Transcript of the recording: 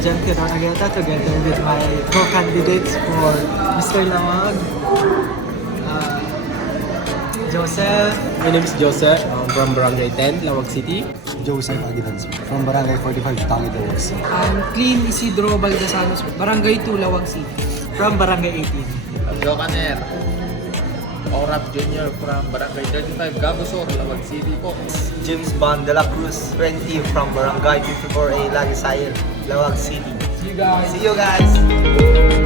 Jan Agata together with my co-candidates for Mr. Lawag. Joseph. My name is Joseph. I'm from Barangay 10, Lawag City. Joseph Aguilan from Barangay 45, Tangi, Lawag City. I'm Clean Isidro Baldasanos, Barangay 2, Lawag City. From Barangay 18. Ilokandia. Orap Jr. from Barangay 35, Gabosor, Lawag City po. James Bond de la Cruz, 20 from Barangay 54A, Lagisayel, Lawag City. See you guys! See you guys!